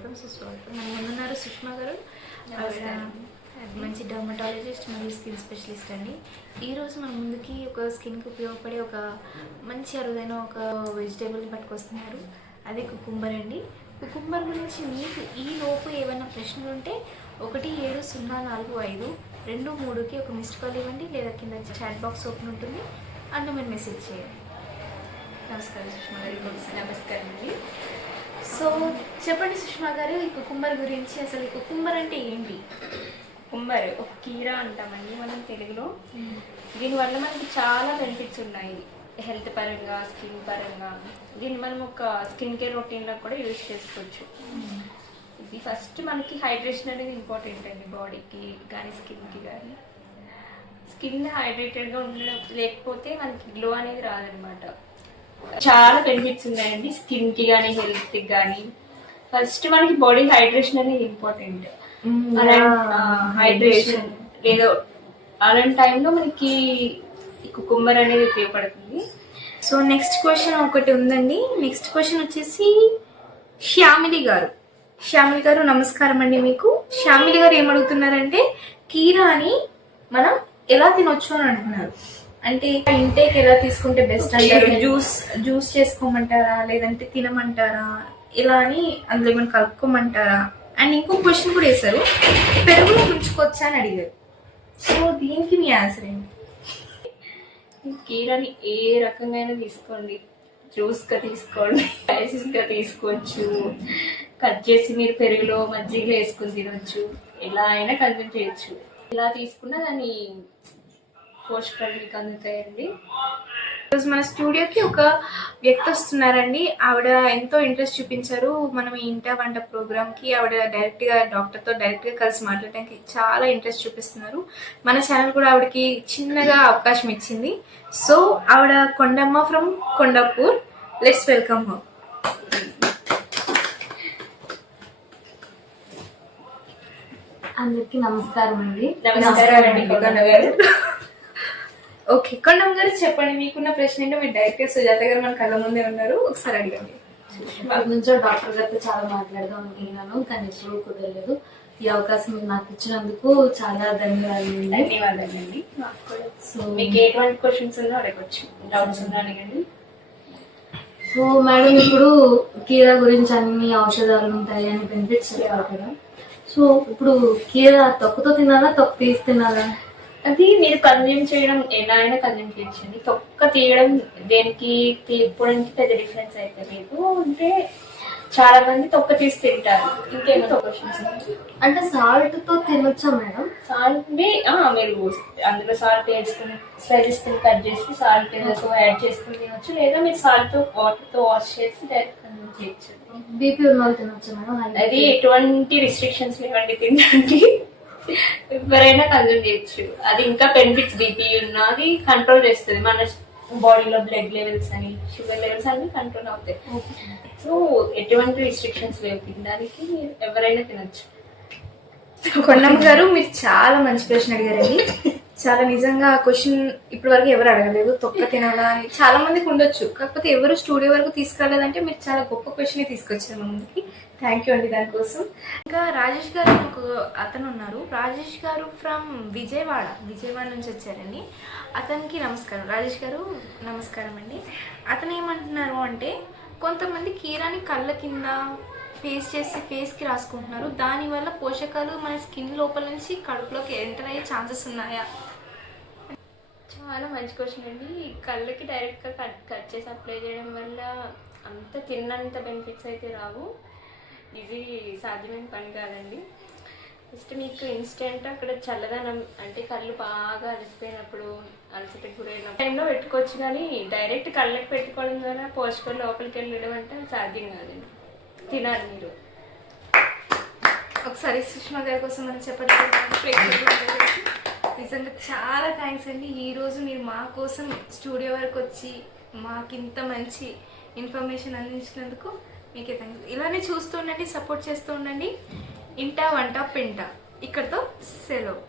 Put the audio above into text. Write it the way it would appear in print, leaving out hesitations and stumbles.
స్వాగతం సుస్వాగతం. మన ముందున్నారు సుష్మా గారు. ఆవిడ మంచి డర్మటాలజిస్ట్ మరియు స్కిన్ స్పెషలిస్ట్ అండి. ఈరోజు మన ముందుకి ఒక స్కిన్కి ఉపయోగపడే ఒక మంచి అరుదైన ఒక వెజిటేబుల్ని పట్టుకొస్తున్నారు. అది కుకుంబర్ అండి. కుకుంబర్ గురించి మీకు ఈ లోపు ఏమైనా ప్రశ్నలు ఉంటే 1704523కి ఒక మిస్డ్ కాల్ ఇవ్వండి, లేదా కింద చాట్ బాక్స్ ఓపెన్ ఉంటుంది, అందులో మీరు మెసేజ్ చేయండి. నమస్కారం సుష్మా గారు. నమస్కారం అండి. సో చెప్పండి సుష్మా గారు, ఈ కుకుంబర్ గురించి. అసలు ఈ కుకుంబర్ అంటే ఏంటి? కుకుంబర్ ఒక కీరా అంటామండి మనం తెలుగులో. దీనివల్ల మనకి చాలా బెనిఫిట్స్ ఉన్నాయి, హెల్త్ పరంగా, స్కిన్ పరంగా. దీన్ని మనం ఒక స్కిన్ కేర్ రొటీన్లో కూడా యూజ్ చేసుకోవచ్చు. ఇది ఫస్ట్ మనకి హైడ్రేషన్ అనేది ఇంపార్టెంట్ అండి, బాడీకి కానీ స్కిన్కి కానీ. స్కిన్ హైడ్రేటెడ్గా ఉండడం లేకపోతే మనకి గ్లో అనేది రాదనమాట. చాలా బెనిఫిట్స్ ఉన్నాయండి స్కిన్కి కానీ హెల్త్కి కానీ. ఫస్ట్ మనకి బాడీ హైడ్రేషన్ అనేది ఇంపార్టెంట్. హైడ్రేషన్ ఏదో అలాంటి టైంలో మనకి కుకుంబర్ అనేది ఉపయోగపడుతుంది. సో నెక్స్ట్ క్వశ్చన్ ఒకటి ఉందండి. నెక్స్ట్ క్వశ్చన్ వచ్చేసి శ్యామిలి గారు నమస్కారం అండి మీకు. శ్యామిలి గారు ఏమడుగుతున్నారంటే కీరాని మనం ఎలా తినొచ్చు అని అంటున్నారు. అంటే ఇంటేక్ ఎలా తీసుకుంటే బెస్ట్ అంటారు? జ్యూస్ చేసుకోమంటారా, లేదంటే తినమంటారా, ఇలా అని అందులో ఏమైనా కలుపుకోమంటారా? అండ్ ఇంకో క్వశ్చన్ కూడా వేశారు, పెరుగులో ముంచుకోవచ్చా అని అడిగారు. సో దీనికి మీ ఆన్సర్ ఏంటి? కీరాని ఏ రకంగా తీసుకోండి, జ్యూస్గా తీసుకోండి, స్పైసెస్గా తీసుకోవచ్చు, కట్ చేసి మీరు పెరుగులో మజ్జిగలో వేసుకొని తినొచ్చు, ఎలా అయినా కన్జ్యూమ్ చేయొచ్చు. ఇలా తీసుకున్నా దాన్ని పోషకాలు మీకు అందుతాయండి. ఈరోజు మన స్టూడియోకి ఒక వ్యక్తి వస్తున్నారండి. ఆవిడ ఎంతో ఇంట్రెస్ట్ చూపించారు మనం ఈ ఇంటా వంట ప్రోగ్రామ్కి. ఆవిడ డైరెక్ట్గా డాక్టర్తో డైరెక్ట్గా కలిసి మాట్లాడడానికి చాలా ఇంట్రెస్ట్ చూపిస్తున్నారు. మన ఛానల్ కూడా ఆవిడకి చిన్నగా అవకాశం ఇచ్చింది. సో ఆవిడ Kondamma from Kondapur. Let's welcome her. అందరికి నమస్కారం అండి. ఓకే కొండమ్మ గారు చెప్పండి, మీకున్న ప్రశ్న ఏంటో. మీరు డైరెక్టర్ సుజాత గారు మన కళ్ళ ముందే ఉన్నారు, ఒకసారి అడగండి. వాటి నుంచో డాక్టర్ గారితో చాలా మాట్లాడదాం అనుకున్నాను, కానీ ఎప్పుడు కుదరలేదు. ఈ అవకాశం మీరు నాకు ఇచ్చినందుకు చాలా ధన్యవాదాలండి. సో మీకు ఎటువంటి క్వశ్చన్స్ ఉన్నా అడగచ్చు, డౌట్స్ ఉన్నా అడగండి. సో మేడం, ఇప్పుడు కీరా గురించి అన్ని ఔషధాలు ఉంటాయి అని బెనిఫిట్స్ చెప్పారు కదా. సో ఇప్పుడు కీరా తొక్కతో తినాలా, తొక్క తీసి తినాలా? అది మీరు కన్జ్యూమ్ చేయడం ఎలా అయినా కన్జ్యూమ్ చేయొచ్చండి. తొక్క తీయడం దేనికి తీయడానికి పెద్ద డిఫరెన్స్ అయితే లేదు. అంటే చాలా మంది తొక్క తీసి తింటారు. ఇంకేమో క్వశ్చన్స్ అంటే సాల్ట్ తో తినొచ్చా మేడం? సాల్ట్ మీరు అందులో సాల్ట్ వేసుకుని స్లైసెస్ కట్ చేసి సాల్ట్ యాడ్ చేసుకుని తినొచ్చు, లేదా మీరు సాల్ట్ తో వాటర్ తో వాష్ చేసి డైరెక్ట్ కన్జ్యూమ్ చేయొచ్చు. బీపీ ఉన్న వాళ్ళు తినొచ్చా మేడం? అది ఎటువంటి రిస్ట్రిక్షన్స్ లేవండి తినడానికి, ఎవరైనా కన్జ్యూమ్ చేయొచ్చు. అది ఇంకా బెనిఫిట్స్, బీపీ ఉన్నది కంట్రోల్ చేస్తుంది. మన బాడీలో బ్లడ్ లెవెల్స్ అని, షుగర్ లెవెల్స్ అన్ని కంట్రోల్ అవుతాయి. సో ఎటువంటి రిస్ట్రిక్షన్స్ లేవు, తినడానికి ఎవరైనా తినొచ్చు. కొండమ్మ గారు, మీరు చాలా మంచి ప్రశ్న అడిగారండి. చాలా నిజంగా క్వశ్చన్ ఇప్పటి వరకు ఎవరు అడగలేదు, తొక్క తినాలా అని. చాలా మందికి ఉండొచ్చు, కాకపోతే ఎవరు స్టూడియో వరకు తీసుకురాలేదంటే మీరు చాలా గొప్ప క్వశ్చన్ తీసుకొచ్చారు మన ముందుకి. థ్యాంక్ యూ అండి దానికోసం. ఇంకా రాజేష్ గారు ఒక అతను ఉన్నారు. రాజేష్ గారు ఫ్రమ్ విజయవాడ నుంచి వచ్చారండి. అతనికి నమస్కారం. రాజేష్ గారు నమస్కారం అండి. అతను ఏమంటున్నారు అంటే, కొంతమంది కీరాని కళ్ళ కింద పేస్ట్ చేసి ఫేస్కి రాసుకుంటున్నారు, దానివల్ల పోషకాలు మన స్కిన్ లోపల నుంచి కడుపులోకి ఎంటర్ అయ్యే ఛాన్సెస్ ఉన్నాయా? చాలా మంచి క్వశ్చన్ అండి. కళ్ళకి డైరెక్ట్గా కట్ చేసి అప్లై చేయడం వల్ల అంత తిన్నంత బెనిఫిట్స్ అయితే రావు. ఇది సాధ్యమైన పని కాదండి. ఫస్ట్ మీకు ఇన్స్టెంట్ అక్కడ చల్లదనం, అంటే కళ్ళు బాగా అలసిపోయినప్పుడు, అలసటకు గురైన టైంలో పెట్టుకోవచ్చు, కానీ డైరెక్ట్ కళ్ళకి పెట్టుకోవడం ద్వారా పోషకాలు లోపలికి వెళ్ళడం అంటే సాధ్యం కాదండి. తినాలి మీరు. ఒకసారి సుష్మా గారి కోసం మనం చెప్పండి. నిజంగా చాలా థ్యాంక్స్ అండి. ఈరోజు మీరు మా కోసం స్టూడియో వరకు వచ్చి మాకింత మంచి ఇన్ఫర్మేషన్ అందించినందుకు మీకే థ్యాంక్స్. ఇలానే చూస్తూ ఉండండి, సపోర్ట్ చేస్తూ ఉండండి. ఇంటా వంట పెంట ఇక్కడితో సెలవు.